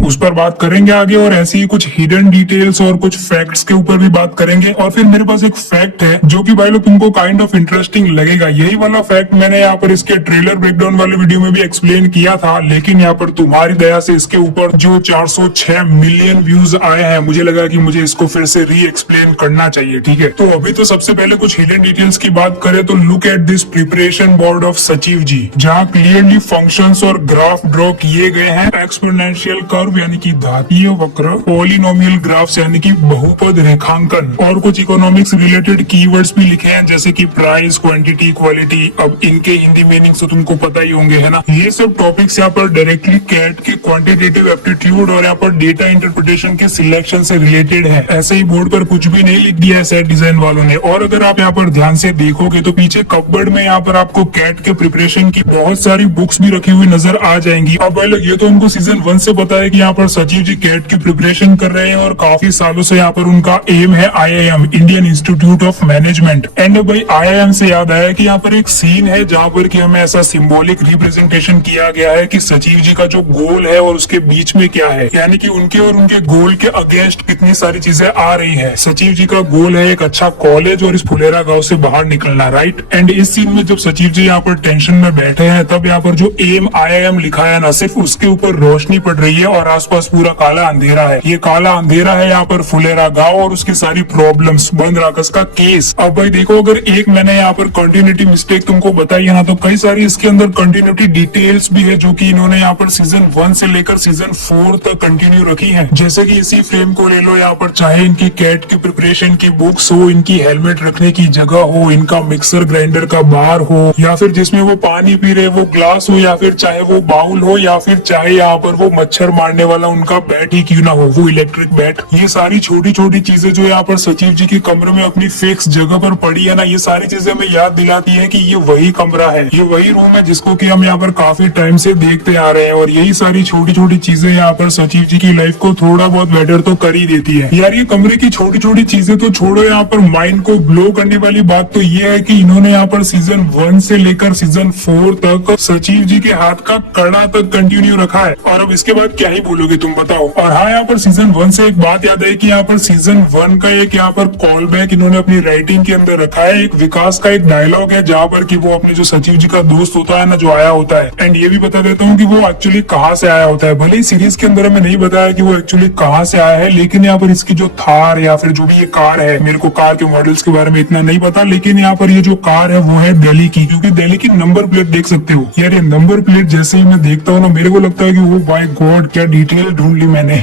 उस पर बात करेंगे आगे, और ऐसी ही कुछ हिडन डिटेल्स और कुछ फैक्ट्स के ऊपर भी बात करेंगे। और फिर मेरे पास एक फैक्ट है जो कि भाई लोग तुमको काइंड ऑफ इंटरेस्टिंग लगेगा। यही वाला फैक्ट मैंने यहाँ पर इसके ट्रेलर ब्रेकडाउन वाले वीडियो में भी एक्सप्लेन किया था, लेकिन यहाँ पर तुम्हारी दया से इसके ऊपर जो 406 मिलियन व्यूज आए हैं, मुझे लगा कि मुझे इसको फिर से री एक्सप्लेन करना चाहिए। ठीक है, तो अभी तो सबसे पहले कुछ हिडन डिटेल्स की बात करें तो look at this preparation board of सचिव जी, जहाँ क्लियरली फंक्शंस और ग्राफ ड्रॉ किए गए हैं। एक्सपोनेंशियल कर्व यानी कि घातीय वक्र, पॉलिनोमियल ग्राफ्स यानी कि बहुपद रेखांकन, और कुछ इकोनॉमिक्स रिलेटेड कीवर्ड्स भी लिखे हैं जैसे कि प्राइस, क्वांटिटी, क्वालिटी। अब इनके हिंदी मीनिंग तो तुमको पता ही होंगे, है ना। ये सब टॉपिक्स यहाँ पर डायरेक्टली कैट के क्वांटिटेटिव एप्टीट्यूड और यहाँ पर डेटा इंटरप्रिटेशन के सिलेक्शन से रिलेटेड है। ऐसे ही बोर्ड पर कुछ भी नहीं लिख दिया है सेट डिजाइन वालों ने। और अगर आप यहाँ पर ध्यान से देखोगे तो पीछे कपबोर्ड में यहाँ पर आपको कैट के प्रिपरेशन की बहुत सारी बुक्स भी रखी हुई नजर आ जाएंगी। अब भाई लोग ये तो उनको सीजन 1 से पता है कि यहाँ पर सचिव जी कैट की प्रिपरेशन कर रहे हैं, और काफी सालों से यहाँ पर उनका एम है IIM, Indian institute of management. And भाई IIM से याद आया कि यहाँ पर एक सीन है जहाँ पर कि हमें ऐसा सिंबॉलिक रिप्रेजेंटेशन किया गया है कि सचिव जी का जो गोल है और उसके बीच में क्या है, यानी कि उनके और उनके गोल के अगेंस्ट कितनी सारी चीजें आ रही है। सचिव जी का गोल है एक अच्छा कॉलेज और इस फुलेरा गांव से बाहर निकलना, राइट। एंड इस सीन में जब सचिव जी यहाँ पर टेंशन में बैठे हैं, तब यहाँ पर जो एम IIM लिखा है ना, सिर्फ उसके ऊपर रोशनी पड़ रही है और आसपास पूरा काला अंधेरा है। ये काला अंधेरा है यहाँ पर फुलेरा गांव और उसकी सारी प्रॉब्लम्स, बंद राकस का केस। अब भाई देखो, अगर एक मैंने यहाँ पर कंटिन्यूटी मिस्टेक तुमको बताई है ना, तो कई सारी इसके अंदर कंटिन्यूटी डिटेल्स भी है जो कि इन्होंने यहाँ पर सीजन 1 से लेकर सीजन 4 तक कंटिन्यू रखी है। जैसे कि इसी फ्रेम को ले लो, यहाँ पर चाहे इनकी कैट की प्रिपरेशन की बुक्स हो, इनकी हेलमेट रखने की जगह हो, इनका मिक्सर ग्राइंडर का बार हो, या फिर जिसमें वो पानी पी रहे वो ग्लास हो, या फिर चाहे वो बाउल हो, या फिर चाहे यहाँ पर वो मच्छर मारने वाला उनका बैट ही क्यों ना हो, वो इलेक्ट्रिक बैट। ये सारी छोटी छोटी चीजें जो यहाँ पर सचिव जी के कमरे में अपनी फिक्स जगह पर पड़ी है ना, ये सारी चीजें हमें याद दिलाती है कि ये वही कमरा है, ये वही रूम है जिसको कि हम यहाँ पर काफी टाइम से देखते आ रहे हैं। और यही सारी छोटी छोटी चीजें यहाँ पर सचिव जी की लाइफ को थोड़ा बहुत बेटर तो कर ही देती है। यार ये कमरे की छोटी छोटी चीजें तो छोड़ो, यहाँ पर माइंड को ब्लो करने वाली बात तो ये है कि इन्होंने यहाँ पर सीजन 1 से लेकर सीजन 4 तक सचिव जी के हाथ का कड़ा तक कंटिन्यू रखा है। और अब इसके बाद क्या ही बोलोगे तुम बताओ। और हाँ, यहाँ पर सीजन 1 से एक बात याद है कि यहाँ पर सीजन 1 का एक यहाँ पर कॉल बैक इन्होंने अपनी राइटिंग के अंदर रखा है। एक विकास का एक डायलॉग है जहाँ पर कि वो अपने जो सचिव जी का दोस्त होता है ना, जो आया होता है। एंड ये भी बता देता हूँ कि वो एक्चुअली कहाँ से आया होता है। भले ही सीरीज के अंदर हमें नहीं बताया कि वो एक्चुअली कहाँ से आया है, लेकिन यहाँ पर इसकी जो थार या फिर जो भी ये कार है, मेरे को कार के मॉडल्स के बारे में इतना नहीं पता, लेकिन यहाँ पर ये जो कार है वो है दिल्ली की, क्योंकि दिल्ली की नंबर प्लेट देख सकते हो। यार ये नंबर प्लेट जैसे ही मैं देखता हूँ ना, मेरे को लगता है कि वो बाय गॉड क्या डिटेल ढूंढ ली मैंने।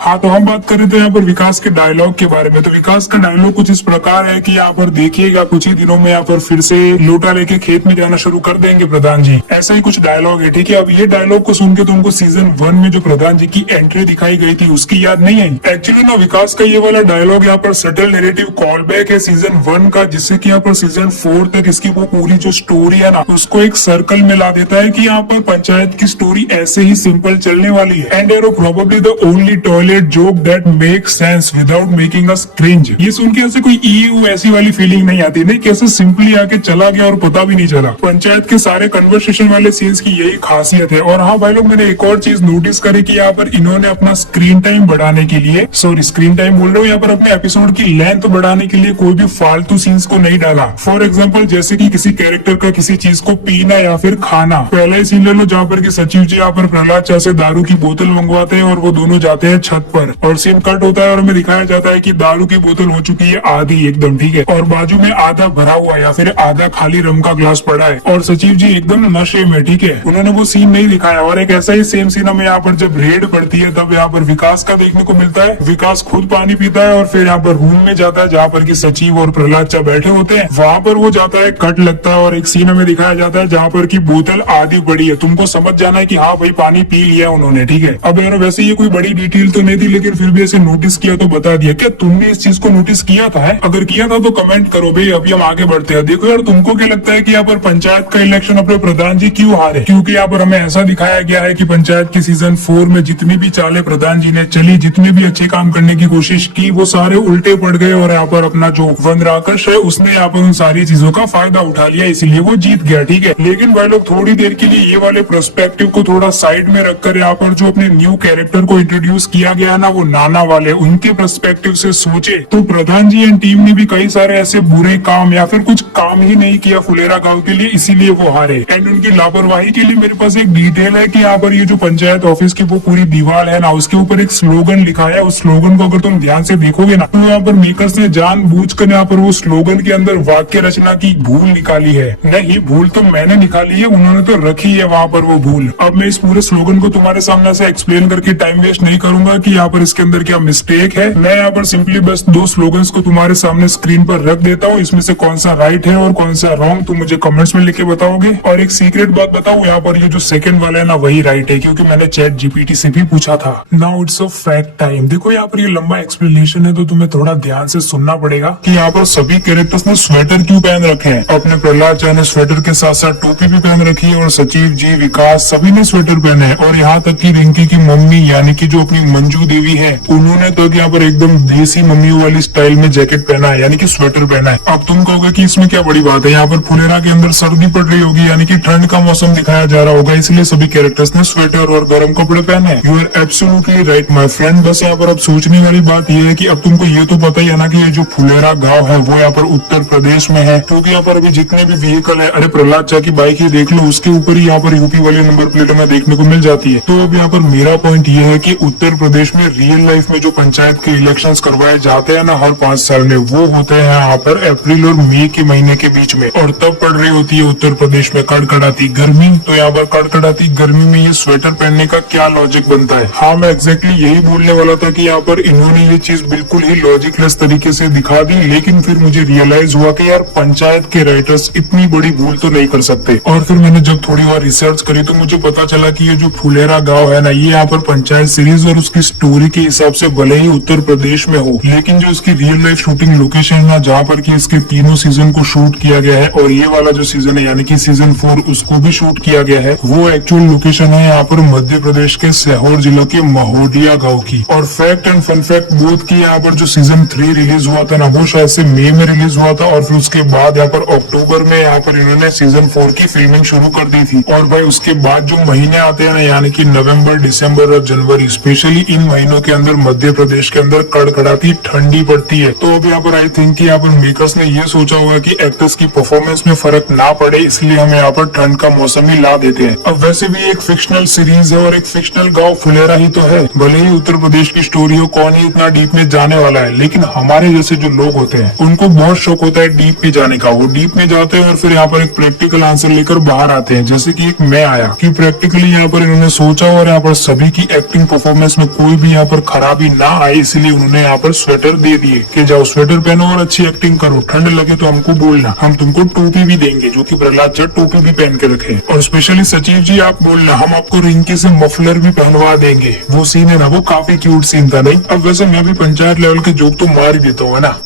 हाँ, तो हम बात करें तो यहाँ पर विकास के डायलॉग के बारे में। तो विकास का डायलॉग कुछ इस प्रकार है कि यहाँ पर देखिएगा कुछ ही दिनों में यहाँ पर फिर से लोटा लेके खेत में जाना शुरू कर देंगे प्रधान जी, ऐसा ही कुछ डायलॉग है। ठीक है, अब ये डायलॉग को सुन के तुमको सीजन 1 में जो प्रधान जी की एंट्री दिखाई गई थी उसकी याद नहीं आई। एक्चुअली ना विकास का ये वाला डायलॉग यहाँ पर सटल नैरेटिव कॉल बैक है सीजन 1 का, जिससे कि यहाँ पर सीजन 4 तक इसकी वो पूरी जो स्टोरी है ना, उसको एक सर्कल में ला देता है कि यहाँ पर पंचायत की स्टोरी ऐसे ही सिंपल चलने वाली है। And your probably the only toilet joke that make sense without making us cringe. ये सुन के ऐसे कोई ऐसी वाली फीलिंग नहीं आती, नहीं कैसे सिंपली आके चला गया और पता भी नहीं चला। पंचायत के सारे कन्वर्सेशन वाले सीन्स की यही खासियत है। और हाँ भाई लोग, मैंने एक और चीज नोटिस करी कि यहाँ पर इन्होंने अपना स्क्रीन टाइम बढ़ाने के लिए, सॉरी स्क्रीन टाइम बोल रहा हूँ, यहाँ पर अपने एपिसोड की लेंथ बढ़ाने के लिए कोई भी फालतू सीन्स को नहीं डाला। फॉर एग्जाम्पल जैसे कि किसी कैरेक्टर का किसी चीज को पीना या फिर खाना। पहले ही सीन ले लो जहाँ पर कि सचिव जी यहाँ पर प्रहलाद चा से दारू की बोतल मंगवाते हैं और वो दोनों जाते हैं छत पर, और सीन कट होता है और हमें दिखाया जाता है कि दारू की बोतल हो चुकी है आधी एकदम, ठीक है, और बाजू में आधा भरा हुआ या फिर आधा खाली रम का ग्लास पड़ा है और सचिव जी एकदम नशे में, ठीक है। उन्होंने वो सीन नहीं दिखाया। और एक ऐसा ही सेम सीन हमें यहाँ पर जब रेड पड़ती है तब यहाँ पर विकास का देखने को मिलता है। विकास खुद पानी पीता है और फिर यहाँ पर रूम में जाता है जहाँ पर की सचिव और प्रहलाद चा बैठे होते हैं, वहाँ पर वो जाता है, कट लगता है और एक सीन हमें दिखाया जाता है जहाँ पर की बोतल आधी पड़ी है। तुमको समझ जाना है कि हाँ भाई पानी पी लिया उन्होंने, ठीक है। अब यार वैसे ये कोई बड़ी डिटेल तो नहीं नहीं थी, लेकिन फिर भी ऐसे नोटिस किया तो बता दिया। क्या तुमने इस चीज को नोटिस किया था? अगर किया था तो कमेंट करो भाई। अभी हम आगे बढ़ते हैं। देखो यार, तुमको क्या लगता है कि यहाँ पर पंचायत का इलेक्शन अपने प्रधान जी क्यों हारे? क्योंकि यहाँ पर हमें ऐसा दिखाया गया है कि पंचायत के सीजन 4 में जितनी भी चालें प्रधान जी ने चली, जितने भी अच्छे काम करने की कोशिश की, वो सारे उल्टे पड़ गए और यहाँ पर अपना जो वन राकेश है उसने यहाँ पर उन सारी चीजों का फायदा उठा लिया, इसीलिए वो जीत गया। ठीक है, लेकिन भाई लोग थोड़ी देर के लिए ये वाले पर्सपेक्टिव को थोड़ा साइड में रखकर यहाँ पर जो अपने न्यू कैरेक्टर को इंट्रोड्यूस किया गया है ना, वो नाना वाले, उनके पर्सपेक्टिव से सोचे तो प्रधान जी एंड टीम ने भी कई सारे ऐसे बुरे काम या फिर कुछ काम ही नहीं किया फुलेरा गांव के लिए, इसीलिए वो हारे। एंड उनकी लापरवाही के लिए मेरे पास एक डिटेल है कि यहाँ पर ये जो पंचायत ऑफिस की वो पूरी दीवार है ना, उसके ऊपर एक स्लोगन लिखा है। उस स्लोगन को अगर तुम ध्यान से देखोगे ना, तो यहाँ पर मेकर्स ने जानबूझकर यहाँ पर वो स्लोगन के अंदर वाक्य रचना की भूल निकाली है। नहीं, भूल तो मैंने निकाली है, उन्होंने तो रखी है वहाँ पर वो भूल। अब मैं इस पूरे स्लोगन को तुम्हारे सामने से एक्सप्लेन करके टाइम वेस्ट नहीं करूंगा कि यहाँ पर इसके अंदर क्या मिस्टेक है। मैं यहाँ पर सिंपली बस दो स्लोगन्स को तुम्हारे सामने स्क्रीन पर रख देता हूँ। इसमें से कौन सा राइट है और कौन सा रॉन्ग तुम मुझे कमेंट्स में लिख के बताओगे। और एक सीक्रेट बात बताऊं, यहाँ पर ये जो सेकंड वाला है ना, वही राइट है, क्योंकि मैंने चैट जीपीटी से भी पूछा था। Now it's a fact time. देखो यहाँ पर ये लंबा एक्सप्लेनेशन है, तो तुम्हें थोड़ा ध्यान से सुनना पड़ेगा कि यहाँ पर सभी कैरेक्टर्स ने स्वेटर क्यों पहन रखे हैं। अपने प्रहलाद चा ने स्वेटर के साथ साथ टोपी भी पहन रखी है, और सचिव जी, विकास, सभी ने स्वेटर पहने हैं। और यहाँ तक कि रिंकी की मम्मी यानी कि जो अपनी मंजू देवी है, उन्होंने तो यहाँ पर एकदम देसी मम्मियों वाली स्टाइल में जैकेट पहना है, यानी कि स्वेटर पहना है। अब तुम कहोगे कि इसमें क्या बड़ी बात है, यहाँ पर फुलेरा के अंदर सर्दी पड़ रही होगी, यानी कि ठंड का मौसम दिखाया जा रहा होगा, इसलिए सभी कैरेक्टर्स ने स्वेटर और गर्म कपड़े पहने हैं। You are absolutely right my friend. बस यहाँ पर अब सोचने वाली बात यह है कि अब तुमको ये तो पता ही है ना कि ये जो फुलेरा गांव है वो यहाँ पर उत्तर प्रदेश में है, क्योंकि यहाँ पर अभी जितने भी व्हीकल है, अरे प्रहलाद चा की बाइक ही देख लो, उसके ऊपर ही यहाँ पर यूपी वाली नंबर प्लेट में देखने को मिल जाती है। तो अब यहाँ पर मेरा पॉइंट ये है कि उत्तर प्रदेश में रियल लाइफ में जो पंचायत के इलेक्शंस करवाए जाते हैं ना हर 5 साल में, वो होते हैं यहाँ पर अप्रैल और मई के महीने के बीच में। और तब पड़ रही होती है उत्तर प्रदेश में कड़कड़ाती गर्मी। तो यहाँ पर कड़कड़ाती गर्मी में ये स्वेटर पहनने का क्या लॉजिक बनता है? हाँ, मैं एग्जैक्टली यही बोलने वाला था कि यहाँ पर इन्होंने ये चीज बिल्कुल ही लॉजिकलेस तरीके से दिखा दी, लेकिन फिर मुझे रियलाइज हुआ कि यार पंचायत के राइटर्स इतनी बड़ी भूल तो नहीं कर सकते। और फिर मैंने जब थोड़ी और रिसर्च करी तो मुझे पता चला कि ये जो फुलेरा गांव है ना, ये यहाँ पर पंचायत सीरीज और उसकी स्टोरी के हिसाब से भले ही उत्तर प्रदेश में हो, लेकिन जो इसकी रियल लाइफ शूटिंग लोकेशन है ना, जहाँ पर कि इसके तीनों सीजन को शूट किया गया है, और ये वाला जो सीजन है यानी कि सीजन 4 उसको भी शूट किया गया है, वो एक्चुअल लोकेशन है यहाँ पर मध्य प्रदेश के सीहोर जिला के महोडिया गाँव की। और fact and fun fact both की यहाँ पर जो सीजन 3 रिलीज हुआ था ना, वो शायद से मई में रिलीज हुआ था, और फिर उसके बाद यहाँ पर अक्टूबर में यहाँ पर इन्होंने सीजन 4 की फिल्मिंग शुरू कर दी थी। और भाई उसके बाद जो महीने आते हैं ना, यानी कि नवंबर, दिसंबर और जनवरी, स्पेशली इन महीनों के अंदर मध्य प्रदेश के अंदर कड़कड़ाती ठंडी पड़ती है। तो अब यहाँ पर आई थिंक कि यहाँ पर मेकर्स ने ये सोचा होगा कि एक्टर्स की परफॉर्मेंस में फर्क ना पड़े, इसलिए हमें यहाँ पर ठंड का मौसम ही ला देते हैं। अब वैसे भी एक फिक्शनल सीरीज है और एक फिक्शनल गाँव फुलेरा ही तो है, भले ही उत्तर प्रदेश की स्टोरी हो, कौन ही इतना डीप में जाने वाला है। लेकिन हमारे जैसे जो लोग होते हैं उनको बहुत शौक होता है डीप में जाने का। वो डीप में जाते हैं और फिर यहाँ पर एक प्रैक्टिकल आंसर लेकर बाहर आते हैं, जैसे कि एक मैं आया कि प्रैक्टिकली यहाँ पर इन्होंने सोचा और यहाँ पर सभी की एक्टिंग परफॉर्मेंस में कोई भी यहाँ पर खराबी ना आए, इसलिए उन्होंने यहाँ पर स्वेटर दे दिए कि जाओ स्वेटर पहनो और अच्छी एक्टिंग करो, ठंड लगे तो हमको बोलना, हम तुमको टोपी भी देंगे, जो कि प्रहलाद चा टोपी भी पहन के रखे। और स्पेशली सचिव जी आप बोलना, हम आपको रिंकी से मफलर भी पहनवा देंगे। वो सीन है ना, वो काफी क्यूट सीन था। नहीं, अब वैसे मैं भी पंचायत लेवल के जोक तो मार ही देता हूँ, है ना।